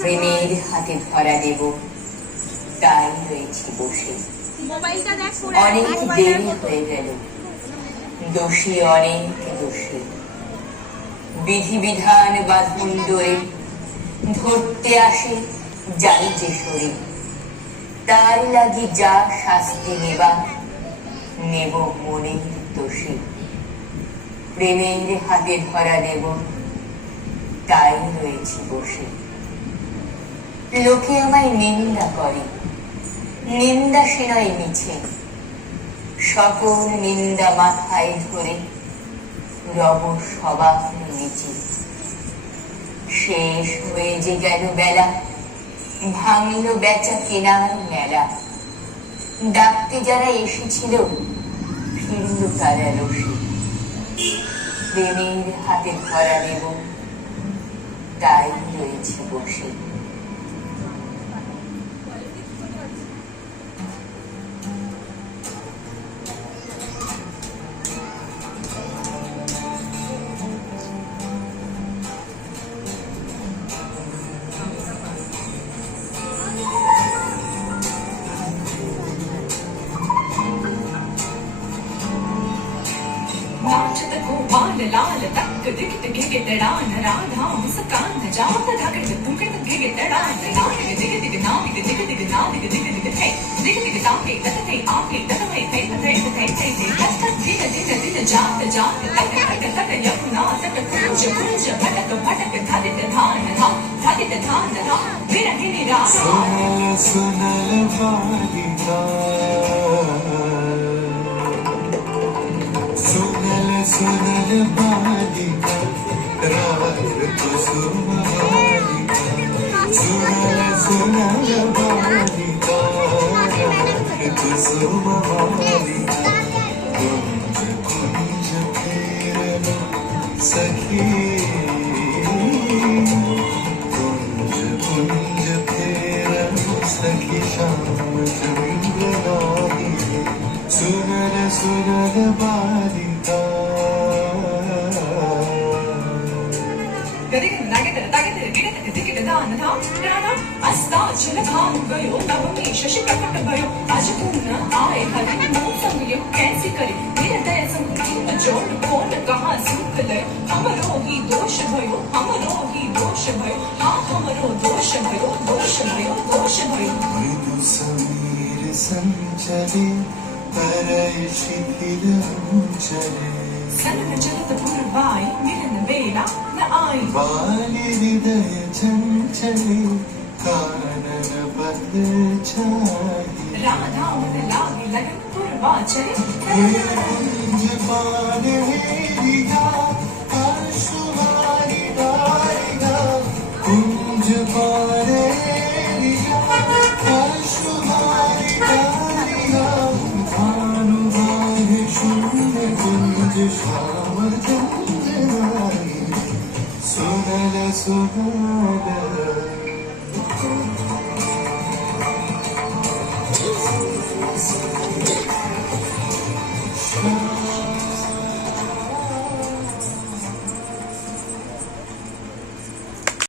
প্রেমের হাতে ধরা দেব, তাই রয়েছি বসে। অনেক দেরি হয়ে গেল, দোষী অনেক দোষী। বিধি বিধান বাঁধন ডোরে ধরতে আসে যাই যে শরীর, তার লাগি যা শাস্তি নেবা নেব মনের দোষী। প্রেমের হাতে ধরা দেব, তাই রয়েছি বসে। লোকে আমায় নিন্দা করে, নিন্দা সে নয় মিছে, সকল নিন্দা মাথায় ধরে রব সবার নিচে। শেষ হয়ে যে গেল বেলা, ভাঙল বেচা কেনার মেলা। ডাকতে যারা এসেছিল ফিরল তারা রসে। প্রেমের হাতে ধরা দেব, তাই রয়েছে বসে। लाल तक दिखत गिगे तड़ान राधा मुस्कान जात धागड़ तुमकड़ गिगे तड़ान नाम दिग दिग नाम दिग दिग दिग नाम दिग दिग दिग थे दिग दिग ताके तत थे आके तत थे थे थे थे थे तत दिग दिग दिग जात जात तक तक तक यमुना तक कुंज कुंज भटक भटक धादित धान धा धादित धान धा विरहिनी राधा सुनल बालिका सुनल बालिका रात कुसुम बालिका सुनल बालिका रात कुसुम बालिका कुंज कुंज फेरनो सखी कुंज कुंज फेरनो सखी शाम चंद्र नाही सुनल सुनल बालिका गयो तब में शशि प्रकट भयो आज पूर्ण आए हरि मोह संग कैसे करे मेरे दया संग जोड़ कौन कहाँ सुख ले हमरो ही दोष भयो हमरो ही दोष भयो हाँ हमरो दोष भयो दोष भयो दोष भयो मृदु समीर संचले परय शिथिल चले सनन चलत पुरवाई मिलन बेला न आई बाली हृदय चंचले कानन बद छाई राधा मन लागी लगन पुरवा चले कुंज पान हेरिया हर्षवारी गाएगा कुंज पान हेरिया हर्षवारी गाएगा भानु बाहे शून्य कुंज श्याम चंद्राई सुनल सुनल